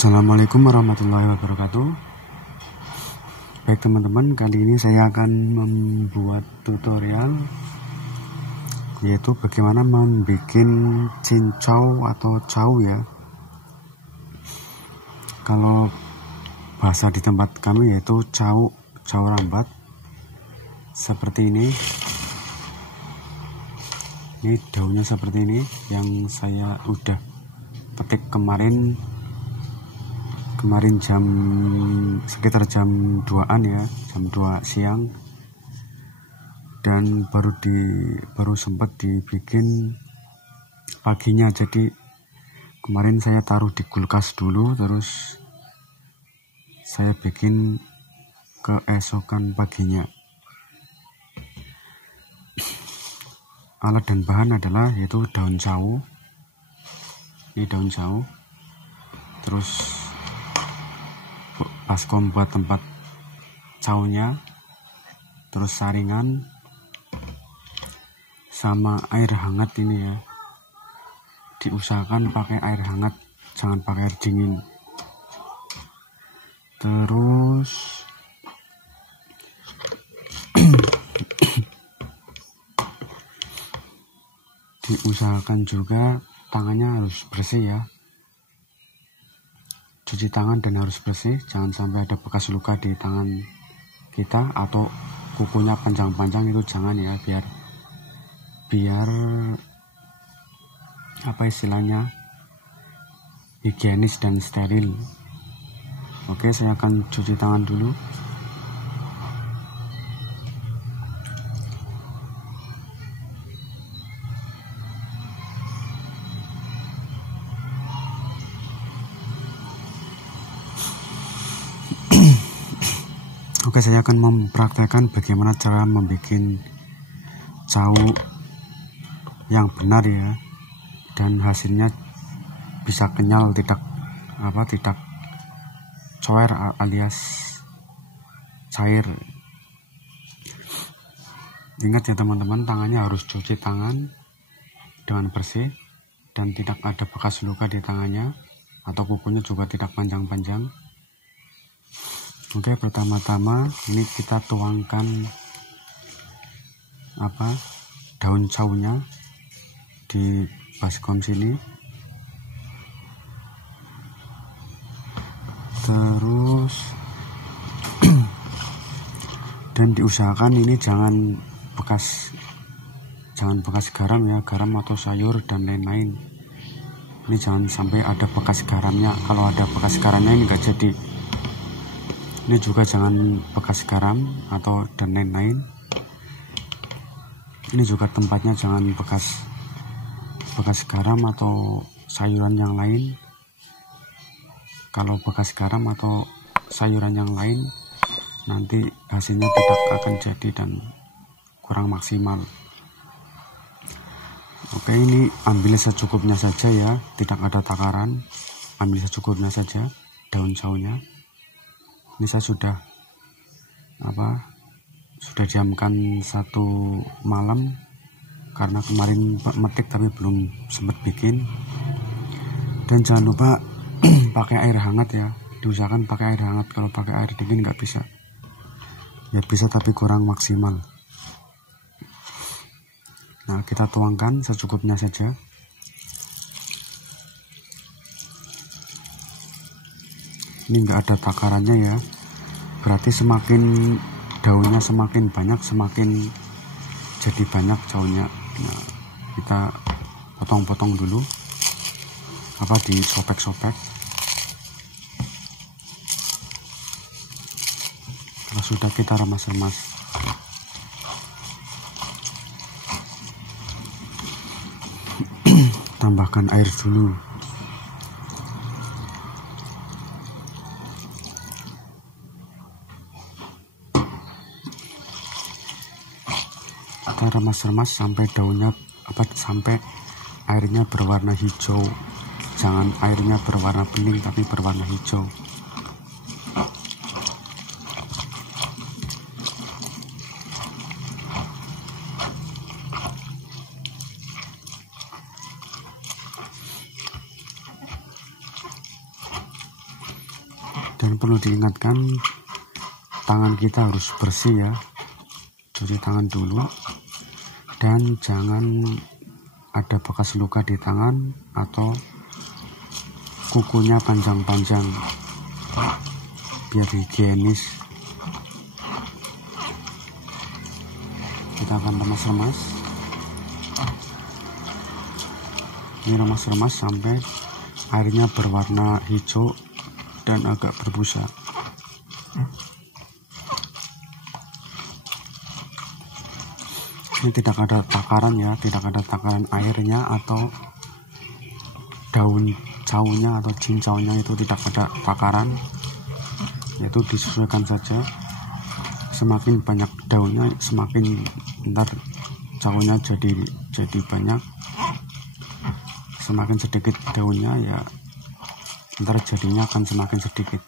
Assalamualaikum warahmatullahi wabarakatuh. Baik teman-teman, kali ini saya akan membuat tutorial yaitu bagaimana membuat cincau atau cau ya. Kalau bahasa di tempat kami yaitu cau rambat seperti ini. Ini daunnya seperti ini yang saya udah petik kemarin sekitar jam 2-an ya, jam 2 siang, dan baru sempat dibikin paginya. Jadi kemarin saya taruh di kulkas dulu, terus saya bikin keesokan paginya. Alat dan bahan adalah yaitu daun cau, ini daun cau, terus baskom buat tempat caunya, terus saringan sama air hangat ini ya. Diusahakan pakai air hangat, jangan pakai air dingin. Terus diusahakan juga tangannya harus bersih ya. Cuci tangan dan harus bersih, jangan sampai ada bekas luka di tangan kita atau kukunya panjang-panjang, itu jangan ya, biar apa istilahnya, higienis dan steril. Oke, saya akan cuci tangan dulu. Oke, saya akan mempraktekkan bagaimana cara membuat cau yang benar ya, dan hasilnya bisa kenyal, tidak coer alias cair. Ingat ya teman-teman, tangannya harus cuci tangan dengan bersih dan tidak ada bekas luka di tangannya, atau kukunya juga tidak panjang-panjang. Oke, pertama-tama ini kita tuangkan daun caunya di baskom sini. Terus dan diusahakan ini jangan bekas garam ya, garam atau sayur dan lain-lain. Ini jangan sampai ada bekas garamnya. Kalau ada bekas garamnya ini enggak jadi. Ini juga jangan bekas garam atau dan lain-lain. Ini juga tempatnya jangan bekas garam atau sayuran yang lain. Kalau bekas garam atau sayuran yang lain, nanti hasilnya tidak akan jadi dan kurang maksimal. Oke, ini ambil secukupnya saja ya, tidak ada takaran. Ambil secukupnya saja daun caunya. Ini saya sudah diamkan 1 malam karena kemarin metik tapi belum sempat bikin. Dan jangan lupa pakai air hangat ya, diusahakan pakai air hangat. Kalau pakai air dingin nggak bisa ya, bisa tapi kurang maksimal. Nah, kita tuangkan secukupnya saja. Ini enggak ada takarannya ya, berarti semakin daunnya semakin banyak, semakin jadi banyak caunya. Nah, kita potong-potong dulu, disobek-sobek. Kalau sudah kita remas-remas. Tambahkan air dulu. Kita remas-remas sampai daunnya sampai airnya berwarna hijau. Jangan airnya berwarna bening tapi berwarna hijau. perlu diingatkan, tangan kita harus bersih ya, cuci tangan dulu, dan jangan ada bekas luka di tangan atau kukunya panjang-panjang, biar higienis. Kita akan remas-remas. Ini remas-remas sampai airnya berwarna hijau dan agak berbusa. Ini tidak ada takaran ya, tidak ada takaran airnya atau daun caunya atau cincaunya, itu tidak ada takaran, yaitu disesuaikan saja. Semakin banyak daunnya, semakin ntar caunya jadi banyak. Semakin sedikit daunnya ya ntar jadinya akan semakin sedikit.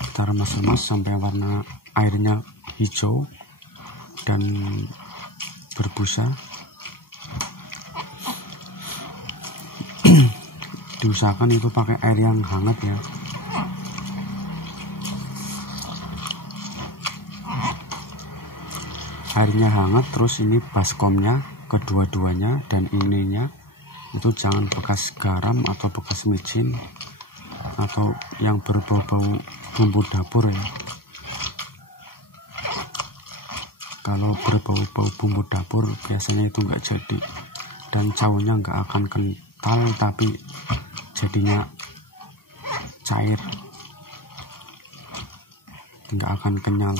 Kita remas-remas sampai warna airnya hijau dan berbusa. Diusahakan itu pakai air yang hangat ya. Airnya hangat, terus ini baskomnya kedua-duanya dan ininya itu jangan bekas garam atau bekas micin atau yang berbau-bau bumbu dapur ya. Kalau berbau-bau bumbu dapur biasanya itu enggak jadi, dan caunya enggak akan kental tapi jadinya cair, enggak akan kenyal.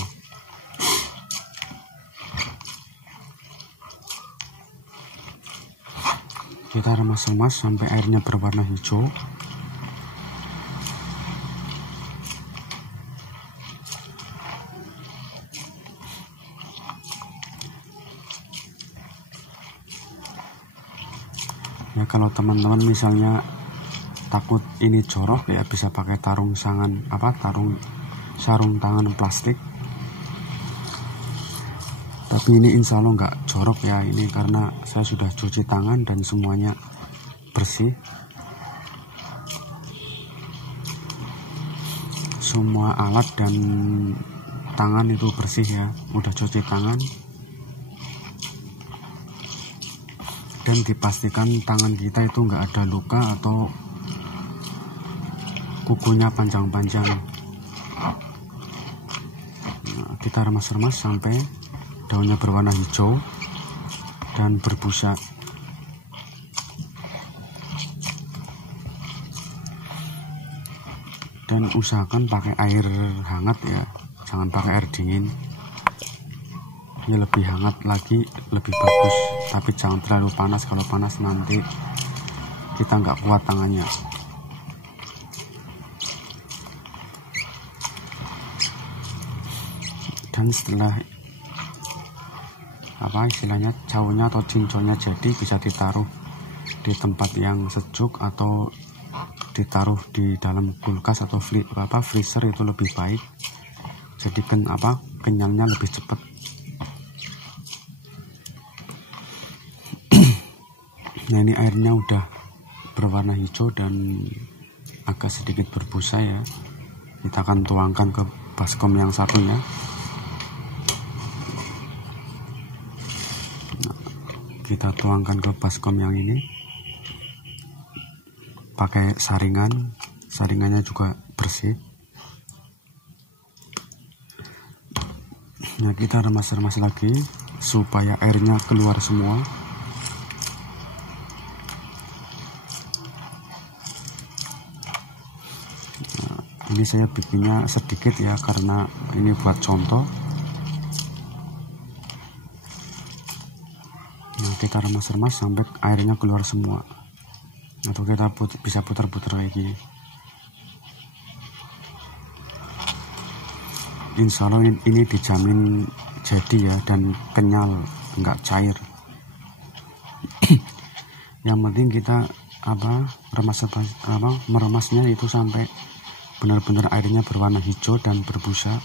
Kita remas-remas sampai airnya berwarna hijau. Ya, kalau teman-teman misalnya takut ini jorok ya bisa pakai sarung tangan plastik. Tapi ini insya Allah nggak jorok ya, ini karena saya sudah cuci tangan dan semuanya bersih. Semua alat dan tangan itu bersih ya, udah cuci tangan. Dan dipastikan tangan kita itu nggak ada luka atau kukunya panjang-panjang. Nah, kita remas-remas sampai daunnya berwarna hijau dan berbusa. Dan usahakan pakai air hangat ya, jangan pakai air dingin. Ini lebih hangat lagi lebih bagus, tapi jangan terlalu panas. Kalau panas nanti kita nggak kuat tangannya. Dan setelah istilahnya caunya atau cincaunya jadi, bisa ditaruh di tempat yang sejuk atau ditaruh di dalam kulkas atau freezer, itu lebih baik. Jadi kenyalnya lebih cepat. Nah, ini airnya udah berwarna hijau dan agak sedikit berbusa ya. Kita akan tuangkan ke baskom yang satunya. Kita tuangkan ke baskom yang ini pakai saringannya juga bersih. Nah, kita remas-remas lagi supaya airnya keluar semua. Nah, ini saya bikinnya sedikit ya karena ini buat contoh. Nah, kita remas-remas sampai airnya keluar semua, atau kita bisa putar-putar kayak gini. Insya Allah ini dijamin jadi ya, dan kenyal, nggak cair. Yang penting kita meremasnya itu sampai benar-benar airnya berwarna hijau dan berbusa.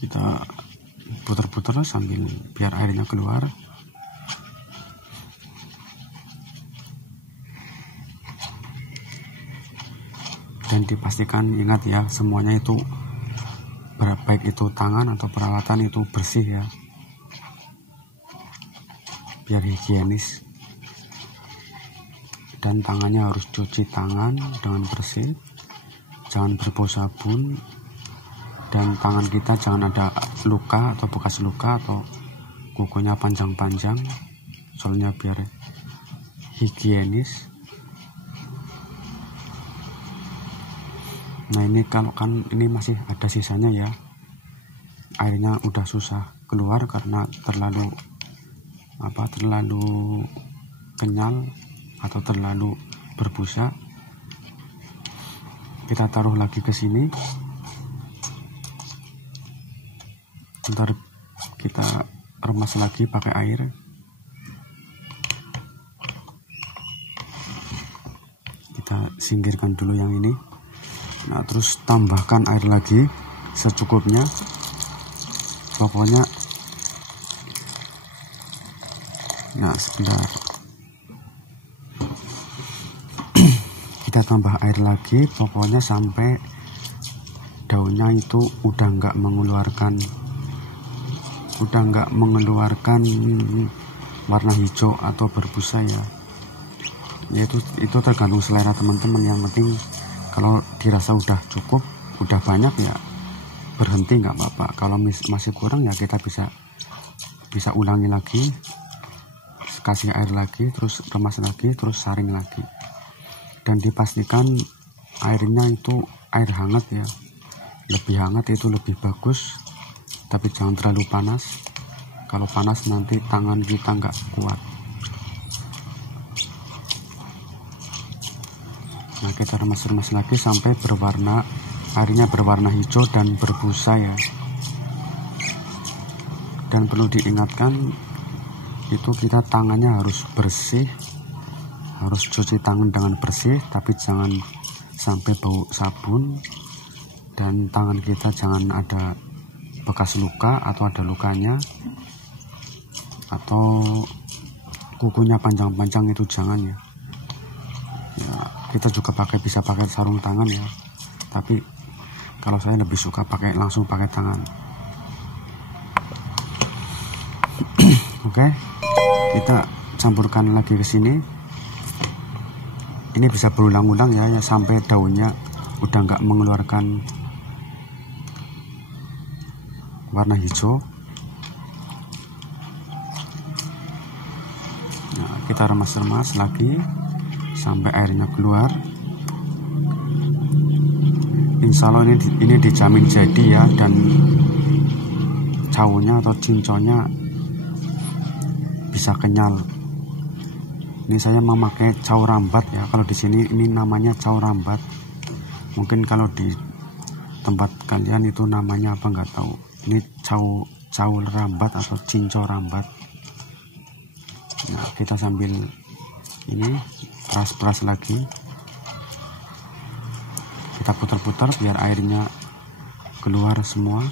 Kita putar-putar sambil biar airnya keluar. Dan dipastikan, ingat ya, semuanya itu baik itu tangan atau peralatan itu bersih ya, biar higienis. Dan tangannya harus cuci tangan dengan bersih, jangan berbau sabun, dan tangan kita jangan ada luka atau bekas luka atau kukunya panjang-panjang, soalnya biar higienis. Nah ini kalau kan ini masih ada sisanya ya, airnya udah susah keluar karena terlalu kenyal atau terlalu berbusa. Kita taruh lagi ke sini, ntar kita remas lagi pakai air. Kita singkirkan dulu yang ini. Nah terus tambahkan air lagi secukupnya, pokoknya. Nah sebentar, kita tambah air lagi, pokoknya sampai daunnya itu udah nggak mengeluarkan warna hijau atau berbusa ya. Itu tergantung selera teman-teman. Yang penting kalau dirasa udah cukup, udah banyak ya berhenti, nggak apa-apa. Kalau masih kurang ya kita bisa ulangi lagi, kasih air lagi, terus remas lagi, terus saring lagi. Dan dipastikan airnya itu air hangat ya, lebih hangat itu lebih bagus, tapi jangan terlalu panas. Kalau panas nanti tangan kita nggak kuat. Nah kita remas-remas lagi sampai airnya berwarna hijau dan berbusa ya. Dan perlu diingatkan, itu kita tangannya harus bersih, harus cuci tangan dengan bersih, tapi jangan sampai bau sabun. Dan tangan kita jangan ada bekas luka atau ada lukanya, atau kukunya panjang-panjang, itu jangan ya. Kita juga bisa pakai sarung tangan ya, tapi kalau saya lebih suka langsung pakai tangan. Oke, kita campurkan lagi ke sini. Ini bisa berulang-ulang ya sampai daunnya udah nggak mengeluarkan warna hijau. Nah, kita remas-remas lagi sampai airnya keluar. Insya Allah ini dijamin jadi ya, dan caunya atau cinconya bisa kenyal. Ini saya memakai cau rambat ya, kalau di sini ini namanya cau rambat. Mungkin kalau di tempat kalian itu namanya apa nggak tahu. Ini cau rambat atau cinco rambat. Nah kita sambil ini peras lagi, kita putar-putar biar airnya keluar semua.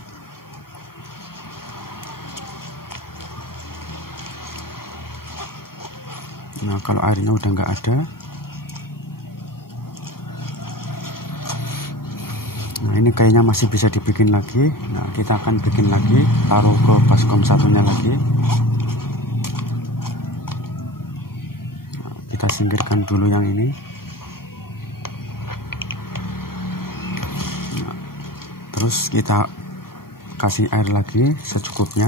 Nah kalau airnya udah nggak ada, nah ini kayaknya masih bisa dibikin lagi. Nah kita akan bikin lagi, taruh ke baskom satunya lagi. Kita singkirkan dulu yang ini. Nah, terus kita kasih air lagi secukupnya.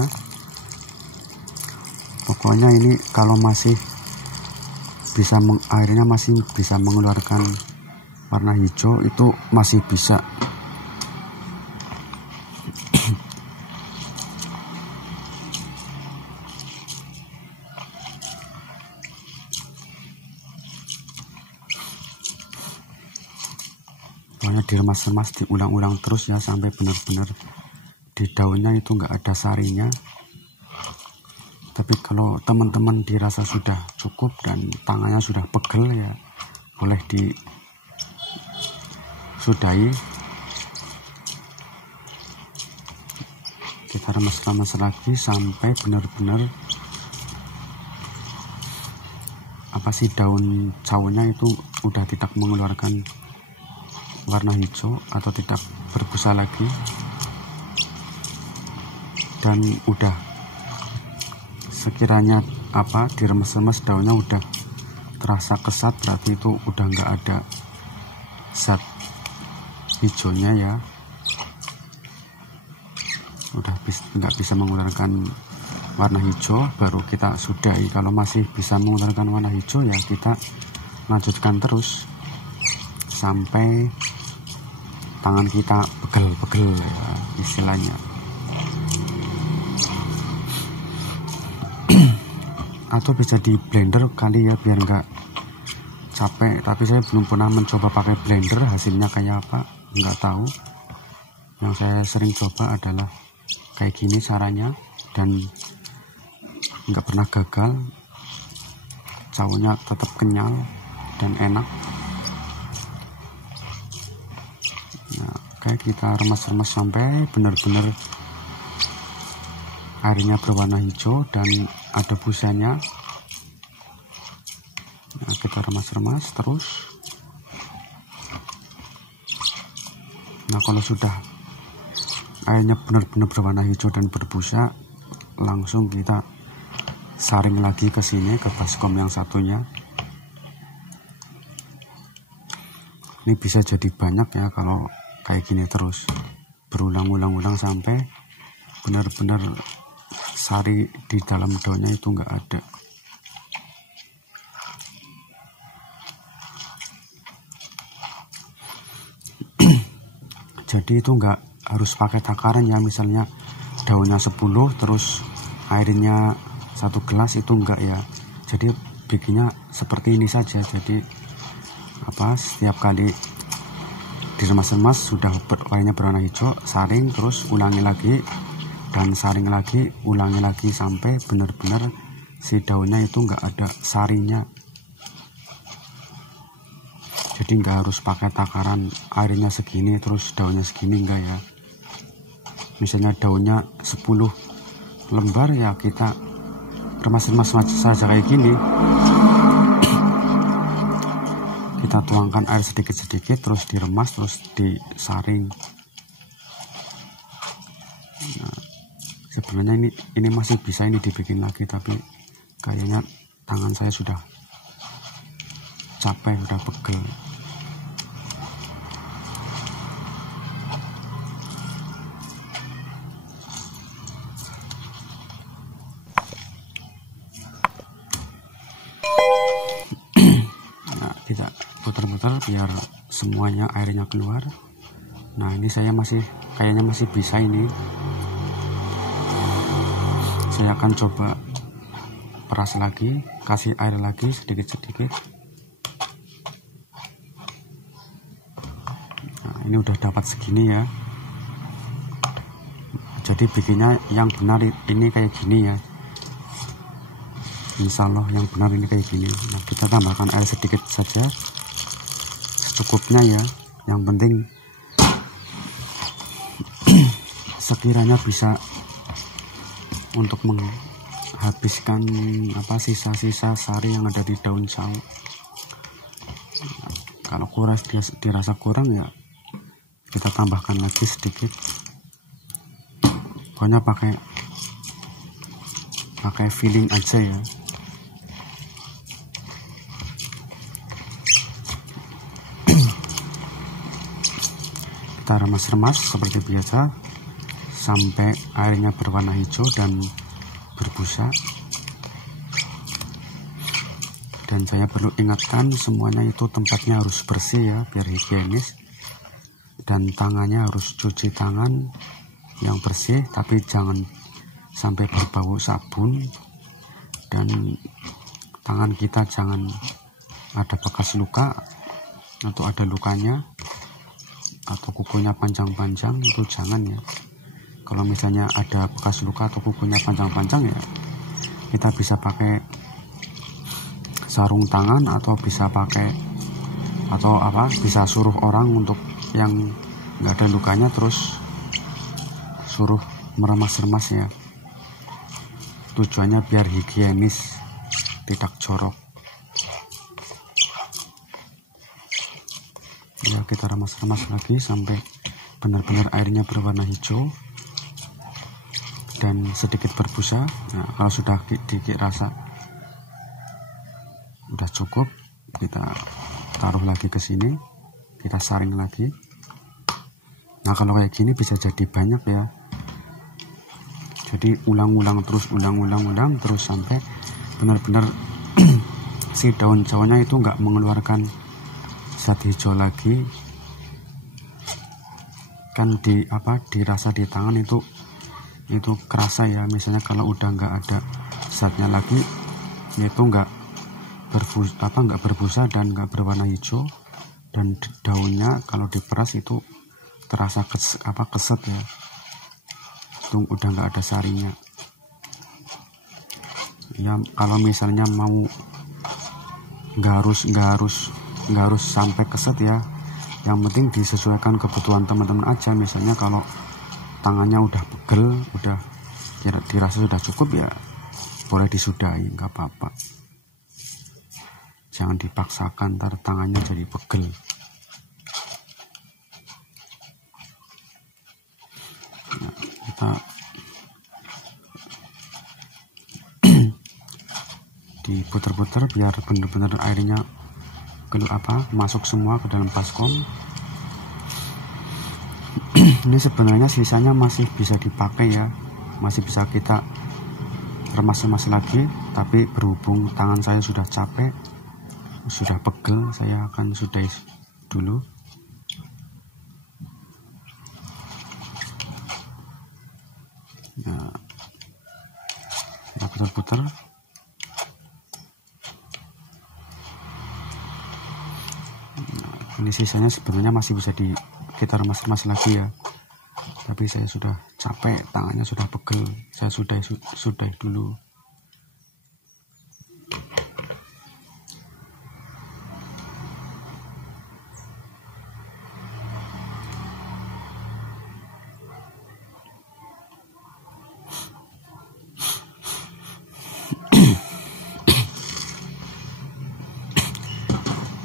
Pokoknya ini kalau masih airnya masih bisa mengeluarkan warna hijau, itu masih bisa. Pokoknya diremas-remas, diulang-ulang terus ya sampai benar-benar di daunnya itu nggak ada sarinya. Tapi kalau teman-teman dirasa sudah cukup dan tangannya sudah pegel ya, boleh disudahi. Kita remas lagi sampai benar-benar daun caunya itu udah tidak mengeluarkan warna hijau atau tidak berbusa lagi, dan udah sekiranya diremes-remes daunnya udah terasa kesat, berarti itu udah nggak ada zat hijaunya ya, udah nggak bisa mengeluarkan warna hijau, baru kita sudahi. Kalau masih bisa mengeluarkan warna hijau ya kita lanjutkan terus sampai tangan kita pegel-pegel ya istilahnya. Atau bisa di blender kali ya biar nggak capek, tapi saya belum pernah mencoba pakai blender, hasilnya kayak apa nggak tahu. Yang saya sering coba adalah kayak gini caranya, dan nggak pernah gagal, caunya tetap kenyal dan enak. Nah, kayak kita remas-remas sampai benar-benar airnya berwarna hijau dan ada busanya. Nah, kita remas-remas terus. Nah, kalau sudah airnya benar-benar berwarna hijau dan berbusa, langsung kita saring lagi ke sini, ke baskom yang satunya. Ini bisa jadi banyak ya kalau kayak gini terus berulang-ulang sampai benar-benar sari di dalam daunnya itu nggak ada. Jadi itu nggak harus pakai takaran ya, misalnya daunnya 10 terus airnya 1 gelas, itu enggak ya. Jadi bikinnya seperti ini saja. Jadi setiap kali diremas-remas sudah airnya berwarna hijau, saring terus ulangi lagi, dan saring lagi, ulangi lagi sampai benar-benar si daunnya itu enggak ada sarinya. Jadi enggak harus pakai takaran airnya segini terus daunnya segini, enggak ya. Misalnya daunnya 10 lembar ya kita remas-remas saja kayak gini. Kita tuangkan air sedikit-sedikit, terus diremas, terus disaring. Nah, sebenarnya ini masih bisa ini dibikin lagi, tapi kayaknya tangan saya sudah capek, udah pegel. Kita putar-putar biar semuanya airnya keluar. Nah, ini saya kayaknya masih bisa ini. Saya akan coba peras lagi, kasih air lagi sedikit-sedikit. Nah, ini udah dapat segini ya. Jadi bikinnya yang benar ini kayak gini ya. Insya Allah yang benar ini kayak gini. Nah, kita tambahkan air sedikit saja, secukupnya ya. Yang penting sekiranya bisa untuk menghabiskan sisa-sisa sari yang ada di daun cau. Kalau dirasa kurang ya kita tambahkan lagi sedikit. Pokoknya pakai feeling aja ya. Kita remas-remas seperti biasa sampai airnya berwarna hijau dan berbusa. Dan saya perlu ingatkan, semuanya itu tempatnya harus bersih ya, biar higienis. Dan tangannya harus cuci tangan yang bersih, tapi jangan sampai berbau sabun. Dan tangan kita jangan ada bekas luka atau ada lukanya, atau kukunya panjang-panjang, itu jangan ya. Kalau misalnya ada bekas luka atau kukunya panjang-panjang ya kita bisa pakai sarung tangan, atau bisa bisa suruh orang untuk yang nggak ada lukanya, terus suruh meremas-remas ya. Tujuannya biar higienis, tidak jorok. Ya, kita remas-remas lagi sampai benar-benar airnya berwarna hijau dan sedikit berbusa. Nah, kalau sudah dikit rasa udah cukup, kita taruh lagi ke sini, kita saring lagi. Nah, kalau kayak gini bisa jadi banyak ya. Jadi ulang-ulang terus sampai benar-benar si daun jawanya itu nggak mengeluarkan zat hijau lagi. Kan dirasa di tangan itu kerasa ya. Misalnya kalau udah nggak ada zatnya lagi, itu nggak berbusa dan nggak berwarna hijau, dan daunnya kalau diperas itu terasa keset ya. Itu udah nggak ada sarinya ya. Kalau misalnya mau nggak harus sampai keset ya, yang penting disesuaikan kebutuhan teman-teman aja. Misalnya kalau tangannya udah pegel, udah dirasa sudah cukup ya boleh disudahi, nggak apa-apa. Jangan dipaksakan, ntar tangannya jadi pegel. Nah, kita diputer-puter biar benar-benar airnya masuk semua ke dalam baskom. Ini sebenarnya sisanya masih bisa dipakai ya, masih bisa kita remas-remas lagi, tapi berhubung tangan saya sudah capek, sudah pegel, saya akan sudahi dulu. Nah, kita putar-putar. Nah, ini sisanya sebenarnya masih bisa kita remas-remas lagi ya, tapi saya sudah capek, tangannya sudah pegel, saya sudahi dulu.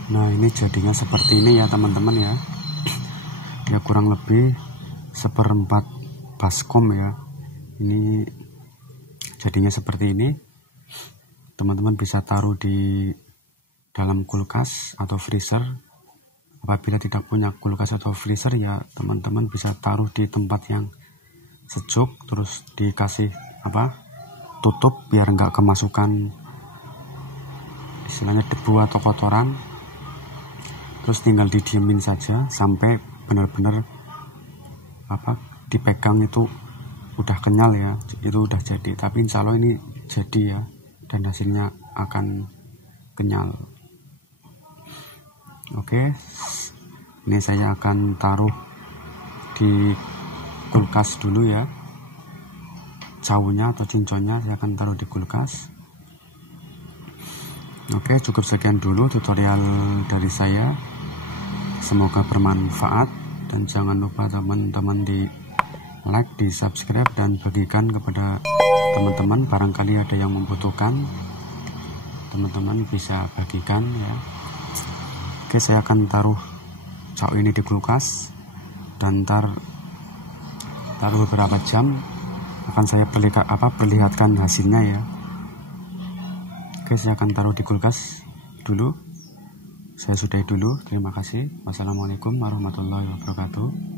Nah, ini jadinya seperti ini ya teman-teman ya. Ya kurang lebih 1/4 baskom ya. Ini jadinya seperti ini. Teman-teman bisa taruh di dalam kulkas atau freezer. Apabila tidak punya kulkas atau freezer ya teman-teman bisa taruh di tempat yang sejuk, terus dikasih tutup biar nggak kemasukan istilahnya debu atau kotoran. Terus tinggal didiemin saja sampai benar-benar dipegang itu udah kenyal ya, itu udah jadi. Tapi insya Allah ini jadi ya, dan hasilnya akan kenyal. Oke, ini saya akan taruh di kulkas dulu ya. Caunya atau cinconnya saya akan taruh di kulkas. Oke, cukup sekian dulu tutorial dari saya. Semoga bermanfaat, dan jangan lupa teman-teman di like, di subscribe, dan bagikan kepada teman-teman. Barangkali ada yang membutuhkan, teman-teman bisa bagikan ya. Oke, saya akan taruh cau ini di kulkas, dan taruh beberapa jam akan saya perlihatkan hasilnya ya. Oke, saya akan taruh di kulkas dulu. Saya sudahi dulu. Terima kasih. Wassalamualaikum warahmatullahi wabarakatuh.